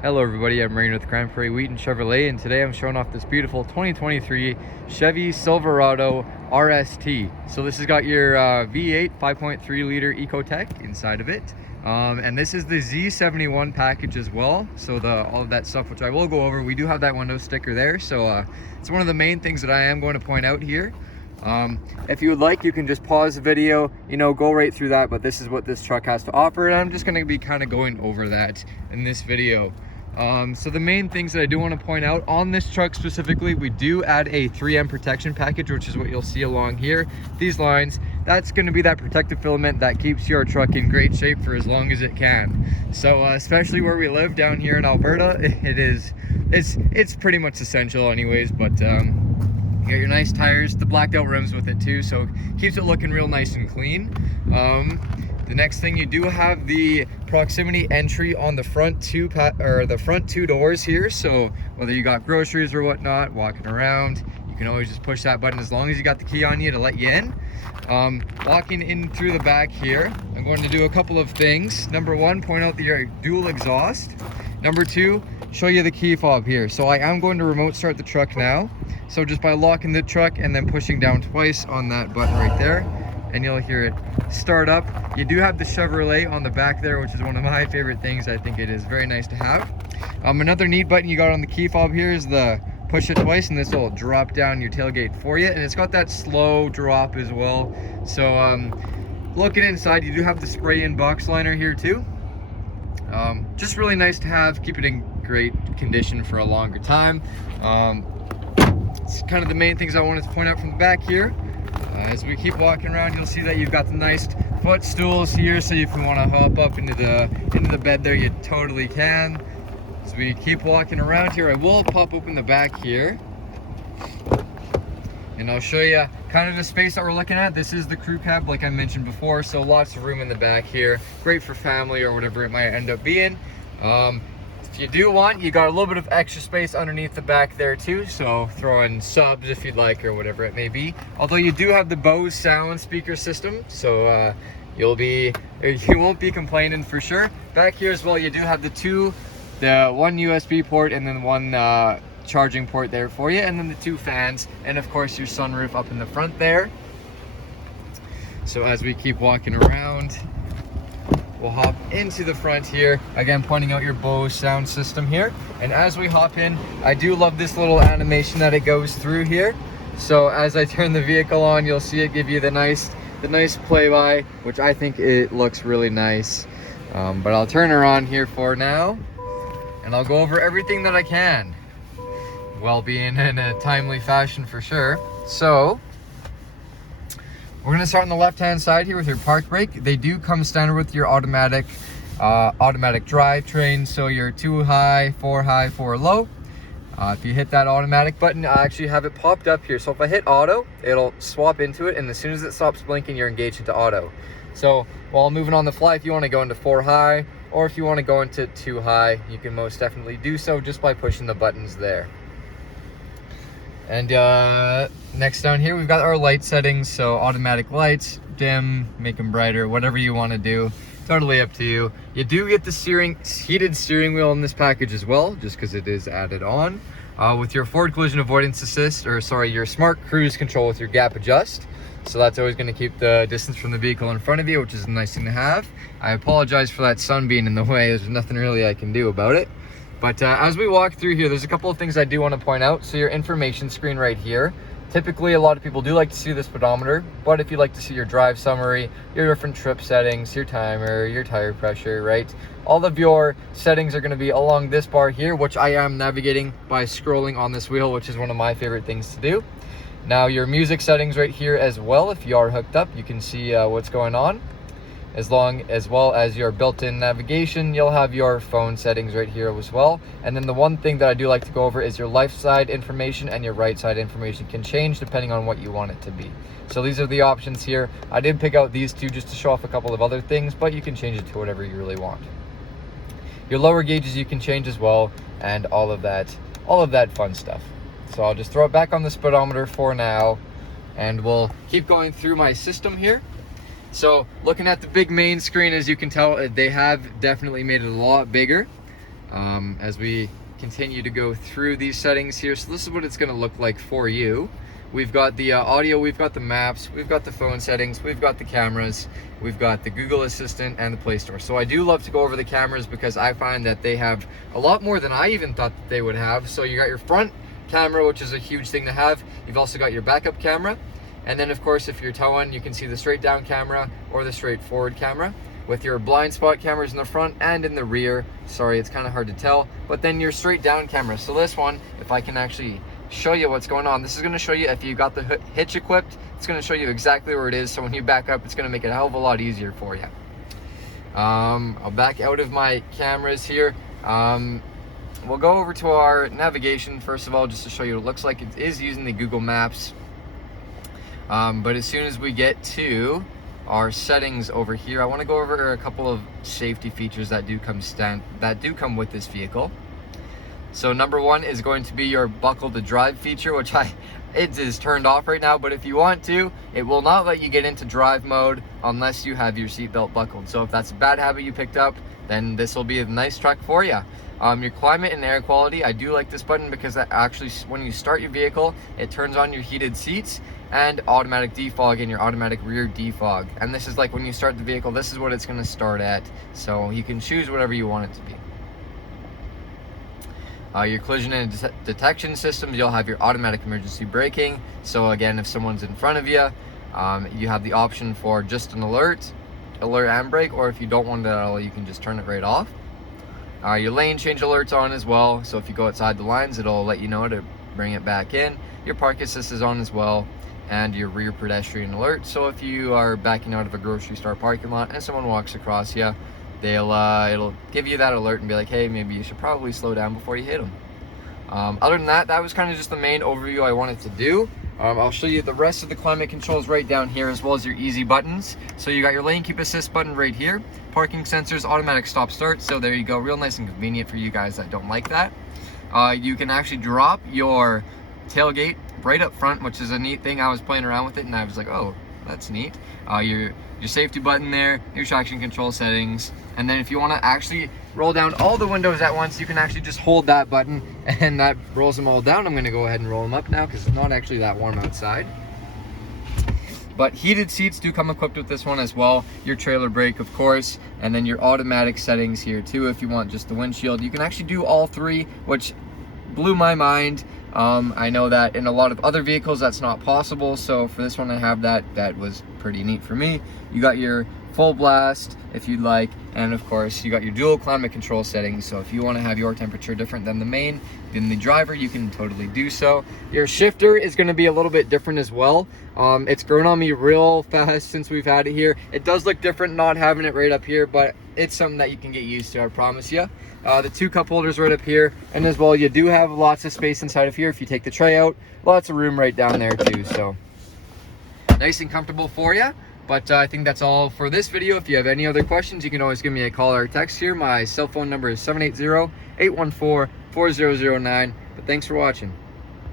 Hello everybody, I'm Rain with Grand Prairie Wheaton Chevrolet, and today I'm showing off this beautiful 2023 Chevy Silverado RST. So this has got your V8 5.3 liter Ecotec inside of it. And this is the Z71 package as well. So all of that stuff, which I will go over, we do have that window sticker there. So it's one of the main things that I am going to point out here. If you would like, you can just pause the video, go right through that, but this is what this truck has to offer, and I'm just going to be kind of going over that in this video. So the main things that I do want to point out on this truck specifically, we do add a 3M protection package, which is what you'll see along here. These lines, that's going to be that protective filament that keeps your truck in great shape for as long as it can. So especially where we live down here in Alberta, it's pretty much essential anyways, but you got your nice tires, the blacked out rims with it too, so it keeps it looking real nice and clean. The next thing, you do have the proximity entry on the front two doors here. So whether you got groceries or whatnot, walking around, you can always just push that button as long as you got the key on you to let you in. Walking in through the back here, I'm going to do a couple of things. Number one, point out the dual exhaust. Number two, show you the key fob here. So I am going to remote start the truck now. So just by locking the truck and then pushing down twice on that button right there, and you'll hear it start up. You do have the Chevrolet on the back there, which is one of my favorite things. I think it is very nice to have. Another neat button you got on the key fob here is the push it twice, and this will drop down your tailgate for you, and it's got that slow drop as well. So looking inside, you do have the spray-in box liner here too. Just really nice to have, keep it in great condition for a longer time. It's kind of the main things I wanted to point out from the back here. As we keep walking around, you'll see that you've got the nice footstools here, so if you want to hop up into the bed there, you totally can. As we keep walking around here, I will pop open the back here, and I'll show you kind of the space that we're looking at. This is the crew cab, like I mentioned before, so lots of room in the back here. Great for family or whatever it might end up being. If you do want, you got a little bit of extra space underneath the back there too, so throw in subs if you'd like or whatever it may be. Although you do have the Bose sound speaker system, so you won't be complaining for sure. Back here as well, you do have the one USB port and then one charging port there for you, and then the two fans, and of course your sunroof up in the front there. So as we keep walking around, we'll hop into the front here, again pointing out your Bose sound system here. And as we hop in, I do love this little animation that it goes through here. So as I turn the vehicle on, you'll see it give you the nice play-by, which I think it looks really nice. But I'll turn her on here for now, and I'll go over everything that I can, while being in a timely fashion for sure. So we're going to start on the left-hand side here with your park brake. They do come standard with your automatic drivetrain, so you're 2 high, 4 high, 4 low. If you hit that automatic button, I actually have it popped up here. So if I hit auto, it'll swap into it, and as soon as it stops blinking, you're engaged into auto. So while moving on the fly, if you want to go into 4 high, or if you want to go into 2 high, you can most definitely do so just by pushing the buttons there. And next down here, we've got our light settings. So automatic lights, dim, make them brighter, whatever you want to do. Totally up to you. You do get the heated steering wheel in this package as well, just because it is added on. With your forward collision avoidance assist, your smart cruise control with your gap adjust. So that's always going to keep the distance from the vehicle in front of you, which is a nice thing to have. I apologize for that sun being in the way. There's nothing really I can do about it. But as we walk through here, there's a couple of things I do want to point out. So your information screen right here. Typically, a lot of people do like to see the speedometer, but if you like to see your drive summary, your different trip settings, your timer, your tire pressure, right? All of your settings are going to be along this bar here, which I am navigating by scrolling on this wheel, which is one of my favorite things to do. Now, your music settings right here as well. If you are hooked up, you can see what's going on. As well as your built-in navigation, you'll have your phone settings right here as well. And then the one thing that I do like to go over is your left side information and your right side information can change depending on what you want it to be. So these are the options here. I did pick out these two just to show off a couple of other things, but you can change it to whatever you really want. Your lower gauges you can change as well, and all of that fun stuff. So I'll just throw it back on the speedometer for now, and we'll keep going through my system here. So looking at the big main screen, as you can tell, they have definitely made it a lot bigger. as we continue to go through these settings here. So this is what it's going to look like for you. We've got the audio, we've got the maps, we've got the phone settings, we've got the cameras, we've got the Google Assistant and the Play Store. So I do love to go over the cameras because I find that they have a lot more than I even thought that they would have. So you got your front camera, which is a huge thing to have. You've also got your backup camera. And then of course, if you're towing, you can see the straight down camera or the straight forward camera with your blind spot cameras in the front and in the rear. Sorry, it's kind of hard to tell, but then your straight down camera. So this one, if I can actually show you what's going on, this is going to show you if you got the hitch equipped, it's going to show you exactly where it is. So when you back up, it's going to make it a hell of a lot easier for you. I'll back out of my cameras here. We'll go over to our navigation first of all, just to show you what it looks like. It is using the Google Maps, but as soon as we get to our settings over here, I want to go over a couple of safety features that do come with this vehicle. So number one is going to be your buckle to drive feature, which it is turned off right now, but if you want to, it will not let you get into drive mode unless you have your seatbelt buckled. So if that's a bad habit you picked up, then this will be a nice truck for you. Your climate and air quality, I do like this button because that actually, when you start your vehicle, it turns on your heated seats and automatic defog and your automatic rear defog. And this is like when you start the vehicle, this is what it's going to start at. So you can choose whatever you want it to be. Your collision and detection systems, you'll have your automatic emergency braking. So again, if someone's in front of you, you have the option for just an alert and brake, or if you don't want it at all, you can just turn it right off. Your lane change alerts on as well, so if you go outside the lines, it'll let you know to bring it back in. Your park assist is on as well, and your rear pedestrian alert. So if you are backing out of a grocery store parking lot and someone walks across you, it'll give you that alert and be like, hey, maybe you should probably slow down before you hit them. Other than that, that was kind of just the main overview I wanted to do. I'll show you the rest of the climate controls right down here, as well as your easy buttons. So you got your lane keep assist button right here, parking sensors, automatic stop start. So there you go, real nice and convenient for you guys that don't like that. You can actually drop your tailgate right up front, which is a neat thing. I was playing around with it and I was like, oh, that's neat. Your safety button there, your traction control settings, and then if you want to actually roll down all the windows at once, you can actually just hold that button and that rolls them all down. I'm going to go ahead and roll them up now because it's not actually that warm outside. But heated seats do come equipped with this one as well. Your trailer brake, of course, and then your automatic settings here too. If you want just the windshield, you can actually do all three, which blew my mind. I know that in a lot of other vehicles that's not possible, so for this one I have that was pretty neat for me. You got your full blast if you'd like, and of course you got your dual climate control settings, so if you want to have your temperature different than the driver, you can totally do so. Your shifter is going to be a little bit different as well. It's grown on me real fast since we've had it here. It does look different not having it right up here, but it's something that you can get used to, I promise you. The two cup holders right up here, and as well you do have lots of space inside of here if you take the tray out. Lots of room right down there too, so nice and comfortable for you. But I think that's all for this video. If you have any other questions, you can always give me a call or a text here. My cell phone number is 780-814-4009. But thanks for watching.